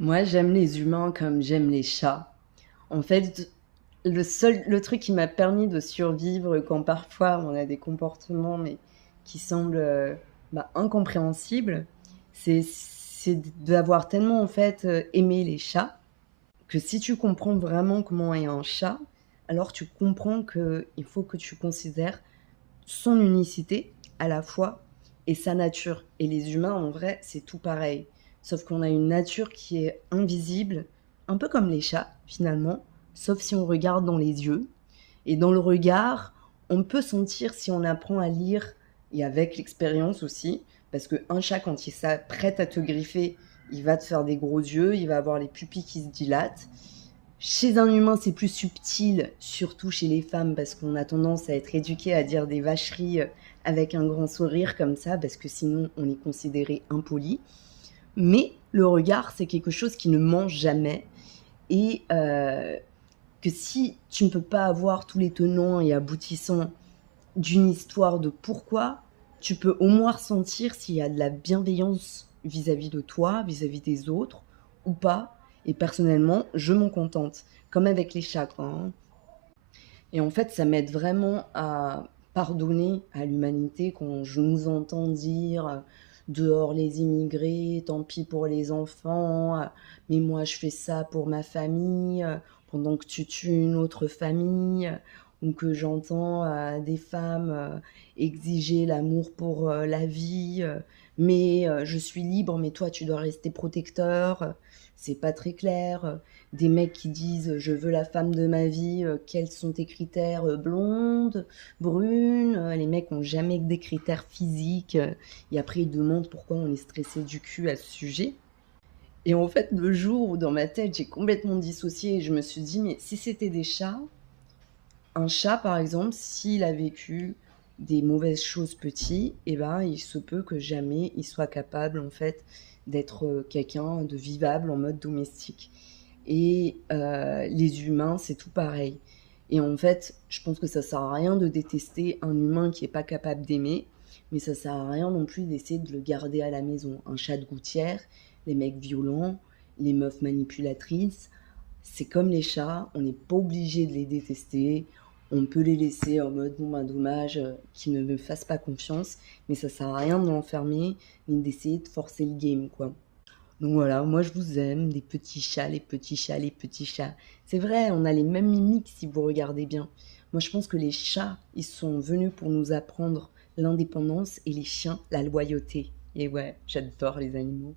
Moi, j'aime les humains comme j'aime les chats. En fait, le truc qui m'a permis de survivre quand parfois on a des comportements, mais qui semblent, incompréhensibles, c'est d'avoir tellement, en fait, aimé les chats, que si tu comprends vraiment comment est un chat, alors tu comprends qu'il faut que tu considères son unicité à la fois et sa nature. Et les humains, en vrai, c'est tout pareil. Sauf qu'on a une nature qui est invisible, un peu comme les chats finalement, sauf si on regarde dans les yeux. Et dans le regard, on peut sentir si on apprend à lire, et avec l'expérience aussi, parce qu'un chat, quand il s'apprête à te griffer, il va te faire des gros yeux, il va avoir les pupilles qui se dilatent. Chez un humain, c'est plus subtil, surtout chez les femmes, parce qu'on a tendance à être éduqué à dire des vacheries avec un grand sourire comme ça, parce que sinon on est considéré impoli. Mais le regard, c'est quelque chose qui ne ment jamais et que si tu ne peux pas avoir tous les tenants et aboutissants d'une histoire de pourquoi, tu peux au moins ressentir s'il y a de la bienveillance vis-à-vis de toi, vis-à-vis des autres ou pas. Et personnellement, je m'en contente, comme avec les chats, quoi, hein. Et en fait, ça m'aide vraiment à pardonner à l'humanité quand je nous entends dire dehors les immigrés, tant pis pour les enfants, mais moi je fais ça pour ma famille, pendant que tu tues une autre famille, ou que j'entends des femmes exiger l'amour pour la vie, mais je suis libre, mais toi tu dois rester protecteur, c'est pas très clair. Des mecs qui disent je veux la femme de ma vie, quels sont tes critères, blonde, brune, les mecs ont jamais que des critères physiques, et après ils demandent pourquoi on est stressé du cul à ce sujet. Et en fait, le jour où dans ma tête j'ai complètement dissocié et je me suis dit mais si c'était des chats, un chat par exemple, s'il a vécu des mauvaises choses petit, et ben il se peut que jamais il soit capable en fait d'être quelqu'un de vivable en mode domestique. Et les humains, c'est tout pareil. Et en fait, je pense que ça sert à rien de détester un humain qui est pas capable d'aimer, mais ça sert à rien non plus d'essayer de le garder à la maison. Un chat de gouttière, les mecs violents, les meufs manipulatrices, c'est comme les chats, on n'est pas obligé de les détester. On peut les laisser en mode bon ben dommage, qu'ils ne me fassent pas confiance, mais ça sert à rien de l'enfermer ni d'essayer de forcer le game, quoi. Donc voilà, moi je vous aime, les petits chats, les petits chats, les petits chats. C'est vrai, on a les mêmes mimiques si vous regardez bien. Moi je pense que les chats, ils sont venus pour nous apprendre l'indépendance et les chiens, la loyauté. Et ouais, j'adore les animaux.